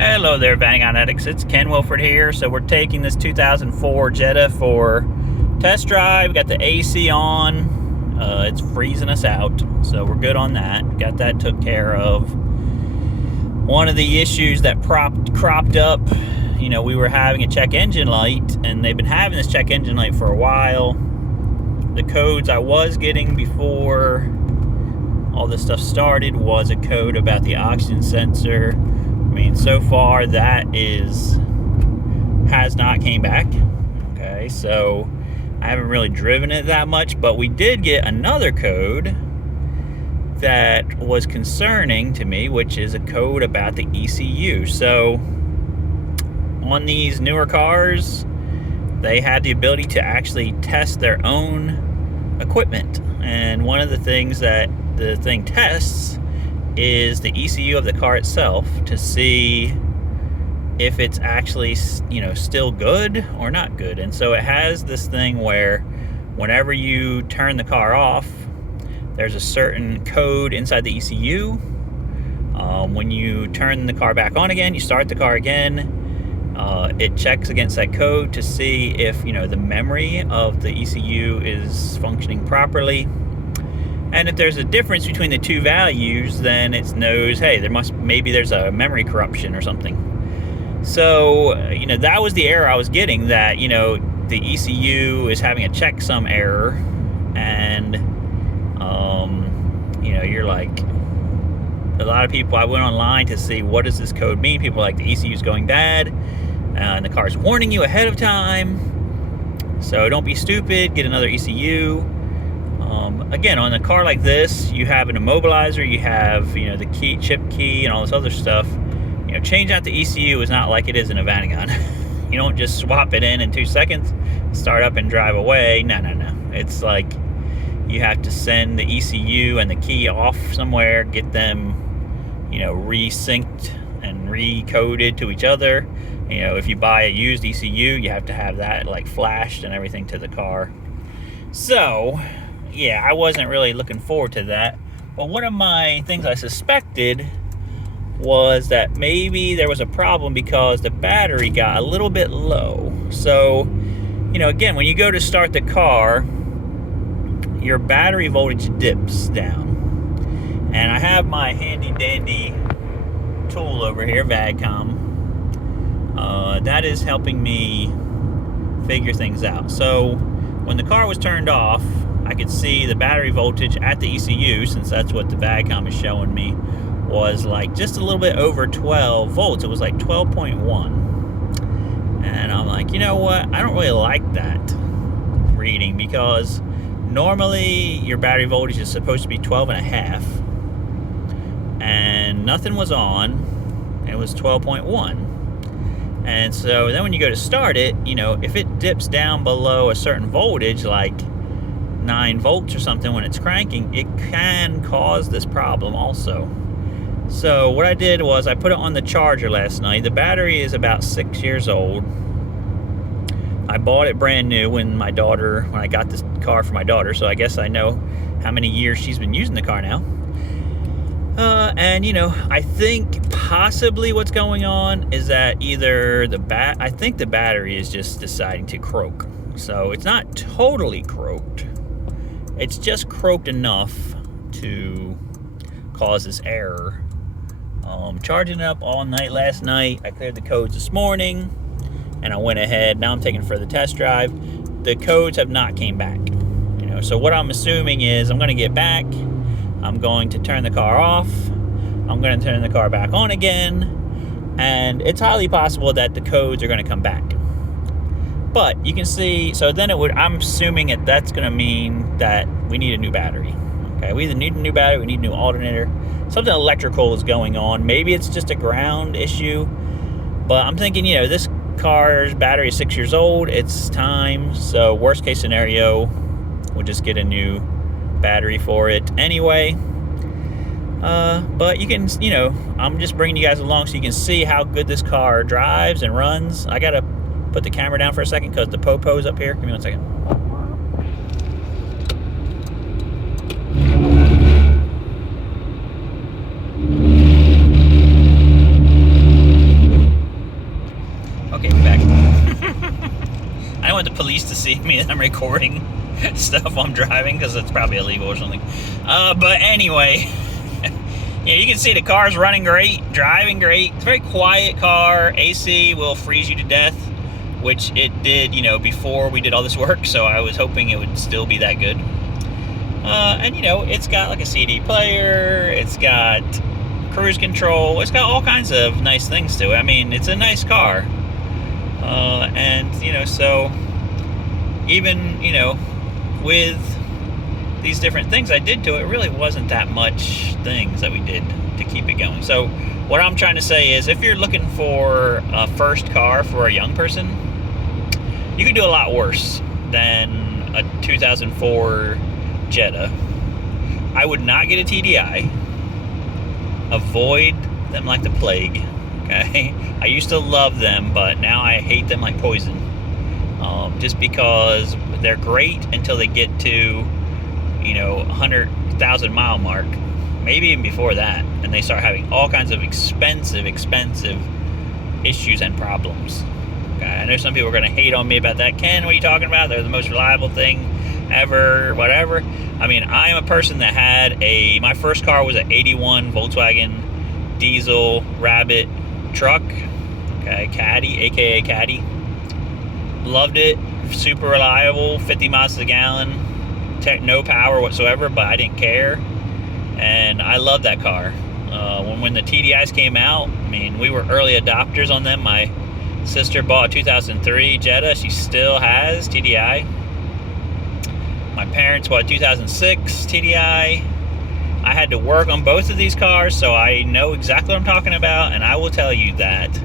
Hello there, Vagon addicts. It's Ken Wilford here. So we're taking this 2004 Jetta for test drive. Got the AC on. It's freezing us out, so we're good on that. Got that took care of. One of the issues that cropped up, we were having a check engine light, and they've been having this check engine light for a while. The codes I was getting before all this stuff started was a code about the oxygen sensor. So far that has not came back. Okay, so I haven't really driven it that much, but we did get another code that was concerning to me, which is a code about the ECU. So on these newer cars, they had the ability to actually test their own equipment, and one of the things that the thing tests is the ECU of the car itself to see if it's actually, still good or not good. And so it has this thing where whenever you turn the car off, there's a certain code inside the ECU. When you turn the car back on again, you start the car again, it checks against that code to see if, the memory of the ECU is functioning properly. And if there's a difference between the two values, then it knows, hey, maybe there's a memory corruption or something. So, that was the error I was getting, that, the ECU is having a checksum error, and, you're like, a lot of people, I went online to see what does this code mean. People are like, the ECU is going bad, and the car's warning you ahead of time. So don't be stupid, get another ECU. Again, on a car like this, you have an immobilizer, you have, the key, chip key, and all this other stuff. Change out the ECU is not like it is in a Vanagon. You don't just swap it in 2 seconds, start up and drive away. No. It's like you have to send the ECU and the key off somewhere, get them, resynced and recoded to each other. If you buy a used ECU, you have to have that flashed and everything to the car. So yeah, I wasn't really looking forward to that. But one of my things I suspected was that maybe there was a problem because the battery got a little bit low. So, again, when you go to start the car, your battery voltage dips down. And I have my handy dandy tool over here, VAGCOM. That is helping me figure things out. So when the car was turned off, I could see the battery voltage at the ECU, since that's what the VAGCOM is showing me, was just a little bit over 12 volts. It was 12.1. And I'm like, you know what? I don't really like that reading, because normally your battery voltage is supposed to be 12.5. And nothing was on. It was 12.1. And so then when you go to start it, if it dips down below a certain voltage, like 9 volts or something, when it's cranking, it can cause this problem also. So what I did was I put it on the charger last night. The battery is about 6 years old. I bought it brand new when I got this car for my daughter, so I guess I know how many years she's been using the car now. And I think possibly what's going on is that either I think the battery is just deciding to croak. So it's not totally croaked. It's just croaked enough to cause this error. Charging it up all night last night. I cleared the codes this morning, and I went ahead. Now I'm taking it for the test drive. The codes have not came back. So what I'm assuming is I'm going to get back. I'm going to turn the car off. I'm going to turn the car back on again, and it's highly possible that the codes are going to come back. But you can see, so then I'm assuming that's going to mean that we need a new battery. Okay, we either need a new battery, we need a new alternator. Something electrical is going on. Maybe it's just a ground issue. But I'm thinking, this car's battery is 6 years old. It's time. So worst case scenario, we'll just get a new battery for it anyway. But you can, I'm just bringing you guys along so you can see how good this car drives and runs. I got to put the camera down for a second because the popo's up here. Give me 1 second. see me that I'm recording stuff while I'm driving because it's probably illegal or something. But anyway, yeah, you can see the car's running great, driving great. It's a very quiet car. AC will freeze you to death, which it did, you know, before we did all this work. So I was hoping it would still be that good. And you know, it's got like a CD player. It's got cruise control. It's got all kinds of nice things to it. I mean, it's a nice car. And you know, so even, you know, with these different things I did to it, really wasn't that much things that we did to keep it going. So what I'm trying to say is, if you're looking for a first car for a young person, you could do a lot worse than a 2004 Jetta. I would not get a TDI. Avoid them like the plague. Okay, I used to love them, but now I hate them like poison. Just because they're great until they get to, you know, 100,000 mile mark, maybe even before that, and they start having all kinds of expensive issues and problems. Okay, I know some people are going to hate on me about that. Ken, what are you talking about? They're the most reliable thing ever, whatever. I mean, I am a person that had my first car was an 81 Volkswagen diesel Rabbit truck, okay, Caddy, aka Caddy. Loved it, super reliable, 50 miles to the gallon, no power whatsoever, but I didn't care, and I loved that car. When the TDIs came out, I mean, we were early adopters on them. My sister bought a 2003 Jetta. She still has TDI. My parents bought a 2006 TDI. I had to work on both of these cars, so I know exactly what I'm talking about, and I will tell you that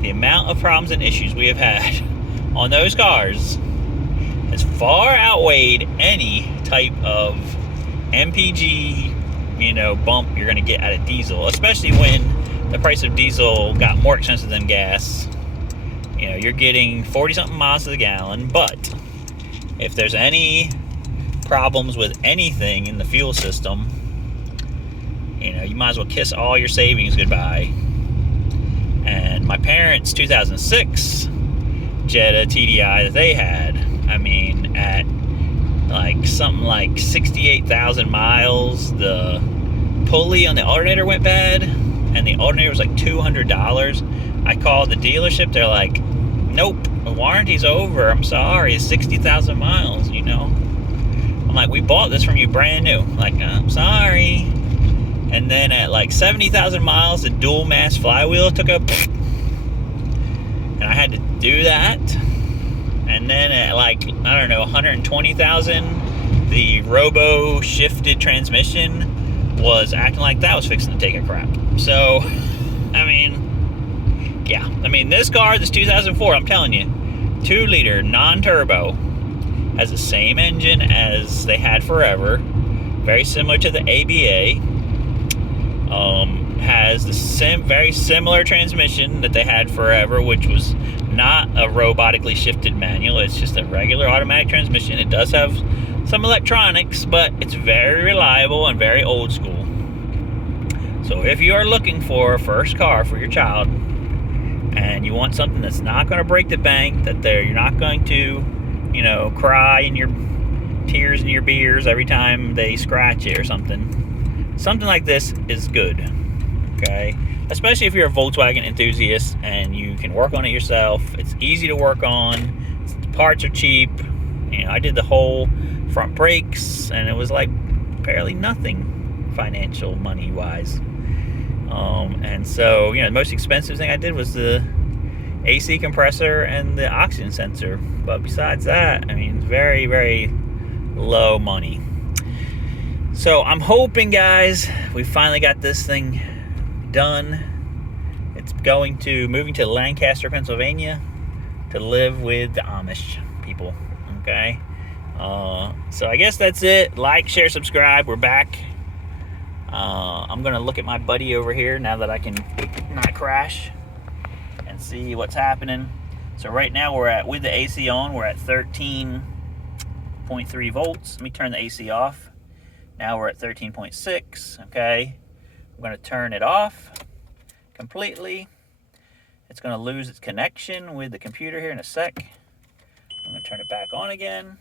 the amount of problems and issues we have had on those cars has far outweighed any type of MPG, you know, bump you're going to get out of diesel, especially when the price of diesel got more expensive than gas. You know, you're getting 40-something miles to the gallon, but if there's any problems with anything in the fuel system, you know, you might as well kiss all your savings goodbye. And my parents' 2006 Jetta TDI that they had, I mean, at like something like 68,000 miles, the pulley on the alternator went bad, and the alternator was like $200. I called the dealership. They're like, nope, the warranty's over. I'm sorry, it's 60,000 miles, you know. I'm like, we bought this from you brand new. Like, I'm sorry. And then at like 70,000 miles, the dual mass flywheel took a, and I had to do that. And then at like, I don't know, 120,000, the robo shifted transmission was acting like that was fixing to take a crap. So, I mean, yeah. I mean, this car, this 2004, I'm telling you, 2-liter non-turbo, has the same engine as they had forever, very similar to the ABA. Has the very similar transmission that they had forever, which was not a robotically shifted manual. It's just a regular automatic transmission. It does have some electronics, but it's very reliable and very old school. So if you are looking for a first car for your child, and you want something that's not going to break the bank, that you're not going to, you know, cry in your tears in your beers every time they scratch it or something like this is good. Okay, especially if you're a Volkswagen enthusiast and you can work on it yourself. It's easy to work on. The parts are cheap. You know, I did the whole front brakes, and it was like barely nothing financial money wise. And so, you know, the most expensive thing I did was the AC compressor and the oxygen sensor. But besides that, I mean, very, very low money. So I'm hoping, guys, we finally got this thing done. It's moving to Lancaster, Pennsylvania, to live with the Amish people. Okay, so I guess that's it. Like, share, subscribe. We're back. I'm gonna look at my buddy over here now that I can not crash and see what's happening. So right now with the AC on, we're at 13.3 volts. Let me turn the AC off. Now we're at 13.6. Okay, I'm going to turn it off completely. It's going to lose its connection with the computer here in a sec. I'm going to turn it back on again.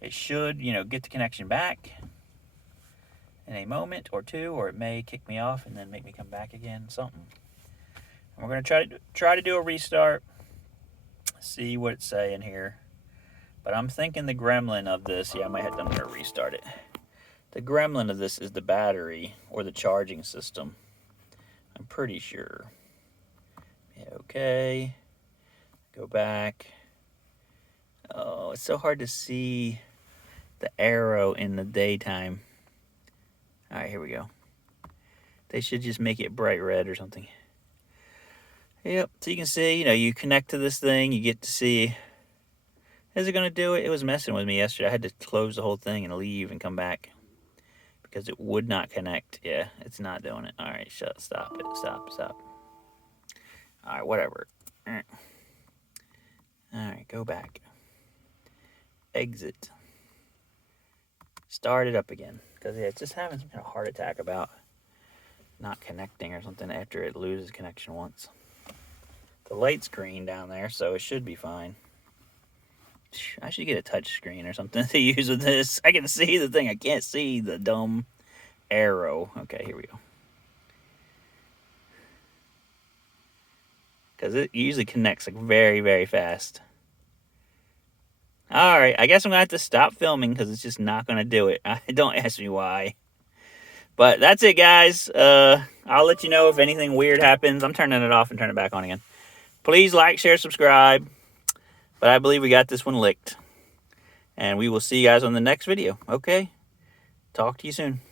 It should, you know, get the connection back in a moment or two, or it may kick me off and then make me come back again, something. And we're going to try to do a restart, see what it's saying here. But I'm thinking the gremlin of this, yeah, I'm going to restart it. The gremlin of this is the battery or the charging system. I'm pretty sure. Yeah, okay. Go back. Oh, it's so hard to see the arrow in the daytime. All right, here we go. They should just make it bright red or something. Yep, so you can see, you know, you connect to this thing, you get to see. Is it going to do it? It was messing with me yesterday. I had to close the whole thing and leave and come back because it would not connect. Yeah, it's not doing it. All right, stop it. Stop. All right, whatever. All right, go back. Exit. Start it up again. Because yeah, it's just having some kind of heart attack about not connecting or something after it loses connection once. The light's green down there, so it should be fine. I should get a touch screen or something to use with this. I can see the thing. I can't see the dumb arrow. Okay, here we go. Because it usually connects like very, very fast. Alright, I guess I'm going to have to stop filming because it's just not going to do it. Don't ask me why. But that's it, guys. I'll let you know if anything weird happens. I'm turning it off and turning it back on again. Please like, share, subscribe. But I believe we got this one licked. And we will see you guys on the next video. Okay? Talk to you soon.